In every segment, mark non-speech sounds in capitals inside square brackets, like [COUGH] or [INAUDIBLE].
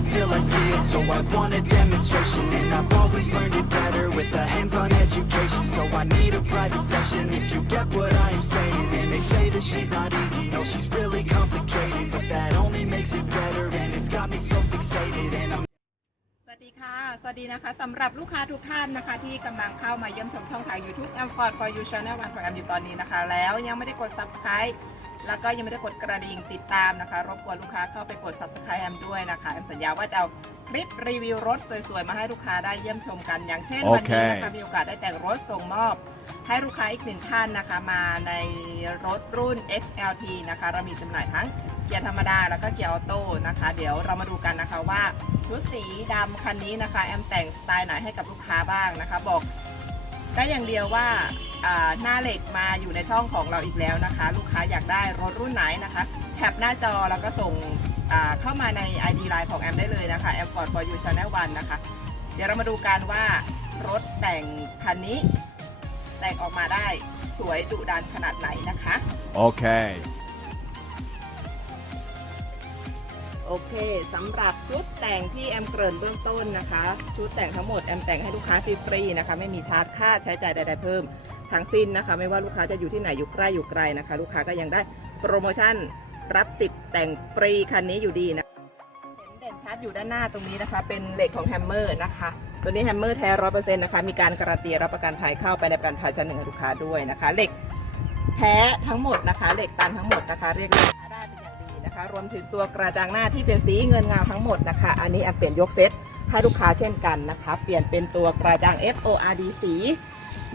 it till I see it, so I want a demonstration And I've always learned it better with a hands-on education So I need a private session if you get what I am saying And they say that she's not easy, no, she's really complicated But that only makes it better and it's got me so fixated And I'm สวัสดีค่ะ สวัสดีนะคะสำหรับลูกค้าทุกท่านนะคะ ที่กำลังเข้ามาเยี่ยมชมช่องทาง YouTube a m f o r d for You Channel วันของแอมอยู่ตอนนี้นะคะ แล้วยังไม่ได้กด Subscribe แล้วก็ยังไม่ได้กดกระดิ่งติดตามนะคะ รบกวนลูกค้าเข้าไปกด Subscribe แอมด้วยนะคะแอมสัญญาว่าจะเอาคลิปรีวิวรถสวยๆ มาให้ลูกค้าได้เยี่ยมชมกัน อย่างเช่นวันนี้นะคะมีโอกาสได้แต่งรถส่งมอบ ให้ลูกค้าอีกหนึ่งท่านนะคะ มาในรถรุ่น XLT นะคะ เรามีจำหน่ายทั้งเกียร์ธรรมดาแล้วก็เกียร์ออโต้นะคะ เดี๋ยวเรามาดูกันนะคะว่าชุดสีดำคันนี้นะคะ แอมแต่งสไตล์ไหนให้กับลูกค้าบ้างนะคะ บอก ได้อย่างเดียวว่าหน้าเหล็กมาอยู่ในช่องของเราอีกแล้วนะคะ ลูกค้าอยากได้รถรุ่นไหนนะคะแคปหน้าจอแล้วก็ส่งเข้ามาใน ID Line ของแอมได้เลยนะคะแอมฟอร์ดฟอร์ยูชาแนลวันะคะ เดี๋ยวเรามาดูกันว่ารถแต่งคันนี้ แต่งออกมาได้สวยดุดันขนาดไหนนะคะ โอเค โอเคสำหรับชุดแต่งที่แอมเกริ่นเบื้องต้นนะคะ ชุดแต่งทั้งหมดแอมแต่งให้ลูกค้าฟรีๆนะคะ ไม่มีชาร์จค่าใช้จ่ายใดๆเพิ่มทั้งสิ้นนะคะ ไม่ว่าลูกค้าจะอยู่ที่ไหนอยู่ใกล้อยู่ไกลนะคะ ลูกค้าก็ยังได้โปรโมชั่นรับสิทธิ์แต่งฟรีคันนี้อยู่ดีนะเห็นเด่นชัดอยู่ด้านหน้าตรงนี้นะคะ เป็นเหล็กของแฮมเมอร์นะคะ ตัวนี้แฮมเมอร์แท้ร้อยเปอร์เซ็นต์นะคะมีการการันตีรับประกันภัยเข้าไปในประกันภัยชั้นหนึ่งให้ลูกค้าด้วยนะคะ เหล็กแท้ทั้งหมดนะคะ เหล็กตันทั้งหมดนะคะเรียก รวมถึงตัวกระจังหน้าที่เป็นสีเงินเงาทั้งหมดนะคะ อันนี้แอมเปลี่ยนยกเซตให้ลูกค้าเช่นกันนะคะ เปลี่ยนเป็นตัวกระจัง FORD สี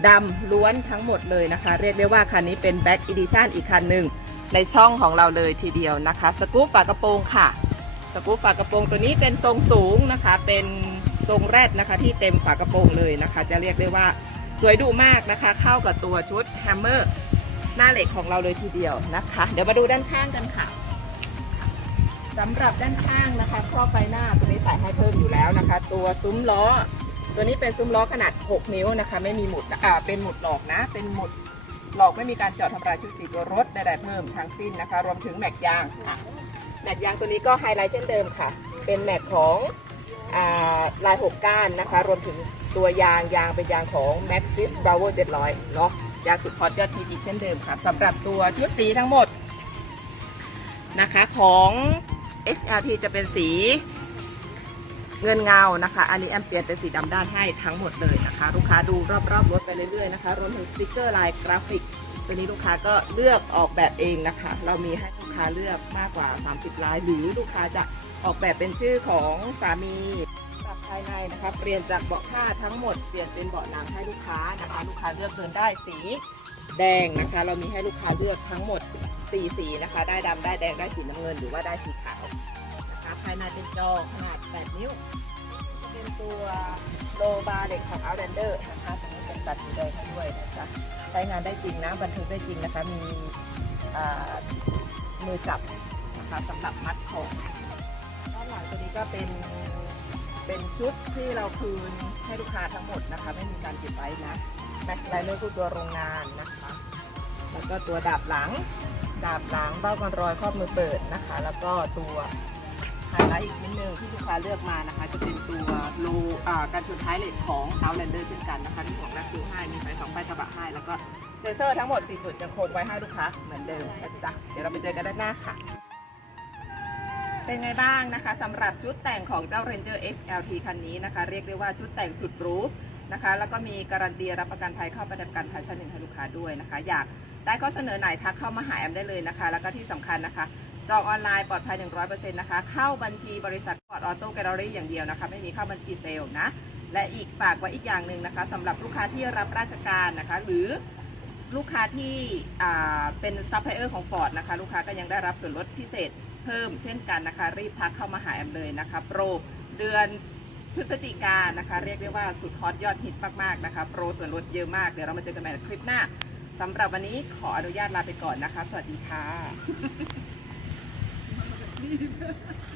ดำล้วนทั้งหมดเลยนะคะ เรียกได้ว่าคันนี้เป็น Back Edition อีกคันหนึ่งในช่องของเราเลยทีเดียวนะคะ สกู๊ปฝากระโปรงค่ะสกู๊ปฝากระโปรงตัวนี้เป็นทรงสูงนะคะ เป็นทรงแรดนะคะที่เต็มฝากระโปรงเลยนะคะ จะเรียกได้ว่าสวยดุมากนะคะ เข้ากับตัวชุดแฮมเมอร์หน้าเหล็กของเราเลยทีเดียวนะคะ เดี๋ยวมาดูด้านข้างกันค่ะ สำหรับด้านข้างนะคะครอบไฟหน้าตัวนี้ใส่ให้เพิ่มอยู่แล้วนะคะ ตัวซุ้มล้อ ตัวนี้เป็นซุ้มล้อขนาด 6 นิ้วนะคะ ไม่มีหมุดอ่าเป็นหมุดหลอกนะ เป็นหมุดหลอกไม่มีการเจาะทำลายชุดสีตัวรถใดๆเพิ่มทั้งสิ้นนะคะ รวมถึงแม็กยางอะแม็กยางตัวนี้ก็ไฮไลท์เช่นเดิมค่ะ เป็นแม็กของลาย6ก้านนะคะ รวมถึงตัวยางยางเป็นยางของ Maxxis Bravo 700เนาะยางสุดฮอตยอดทีดีเช่นเดิมค่ะสำหรับตัวชุดสีทั้งหมดนะคะของ XLT จะเป็นสีเงินเงานะคะ อันนี้แอมเปลี่ยนเป็นสีดำด้านให้ทั้งหมดเลยนะคะ ลูกค้าดูรอบๆรถไปเรื่อยๆนะคะ รวมถึงสติกเกอร์ลายกราฟิก ตัวนี้ลูกค้าก็เลือกออกแบบเองนะคะ เรามีให้ลูกค้าเลือกมากกว่า 30 ลาย หรือลูกค้าจะออกแบบเป็นชื่อของสามีปรับภายในนะคะ เปลี่ยนจากเบาะผ้าทั้งหมด เปลี่ยนเป็นเบาะหนังให้ลูกค้านะคะ ลูกค้าเลือกเดินได้สีแดงนะคะ เรามีให้ลูกค้าเลือกทั้งหมด 4 สีนะคะ ได้ดำได้แดงได้สีน้ำเงินหรือว่าได้สีขาว นายในเป็นจอขนาด 8 นิ้วเป็นตัวโลบาร์เด็กของ Outlander นะคะตรงนี้เป็นตัดสีแดงให้ด้วยนะจ๊ะใช้งานได้จริงนะ บันทึกได้จริงนะคะ มีมือจับนะคะสำหรับมัดของด้านหลังตัวนี้ก็เป็นเป็นชุดที่เราคืนให้ลูกค้าทั้งหมดนะคะ ไม่มีการเก็บไว้นะแม็กไลเนอร์คือตัวโรงงานนะคะ แล้วก็ตัวดาบหลัง ดาบหลังเบ้ากันรอยครอบมือเปิดนะคะ แล้วก็ตัว ไฮไลท์อีกนิดนึงที่ลูกค้าเลือกมานะคะ จะเป็นตัวโลอ่าการชนท้ายเหล็กของ Outlander เช่นกันนะคะที่ของนักซื้อให้มีไฟสองไฟกระบะให้แล้วก็เซนเซอร์ทั้งหมด 4 จุดยังคงไว้ให้ลูกค้าเหมือนเดิมนะจ๊ะเดี๋ยวเราไปเจอกันด้านหน้าค่ะ เป็นไงบ้างนะคะสำหรับชุดแต่งของเจ้า Ranger XLT คันนี้นะคะ เรียกได้ว่าชุดแต่งสุดรูนะคะ แล้วก็มีการันตีรับประกันภัยเข้าประกันภัยชั้นหนึ่งให้ลูกค้าด้วยนะคะ อยากได้ข้อเสนอไหนทักเข้ามาหาแอมได้เลยนะคะ แล้วก็ที่สำคัญนะคะ จองออนไลน์ปลอดภัย 100%นะคะ เข้าบัญชีบริษัท Ford Auto Gallery อย่างเดียวนะคะ ไม่มีเข้าบัญชีเซลล์นะ และอีกฝากไว้อีกอย่างหนึ่งนะคะสำหรับลูกค้าที่รับราชการนะคะ หรือลูกค้าที่เป็นซัพพลายเออร์ของ Ford นะคะ ลูกค้าก็ยังได้รับส่วนลดพิเศษเพิ่มเช่นกันนะคะ รีบทักเข้ามาหาแอมเลยนะคะโปรเดือนพฤศจิกานนะคะ เรียกได้ว่าสุดฮอตยอดฮิตมาก ๆ นะคะ โปรส่วนลดเยอะมากเดี๋ยวเรามาเจอกันใหม่ในคลิปหน้าสำหรับวันนี้ขออนุญาตลาไปก่อนนะคะ สวัสดีค่ะ leave. [LAUGHS]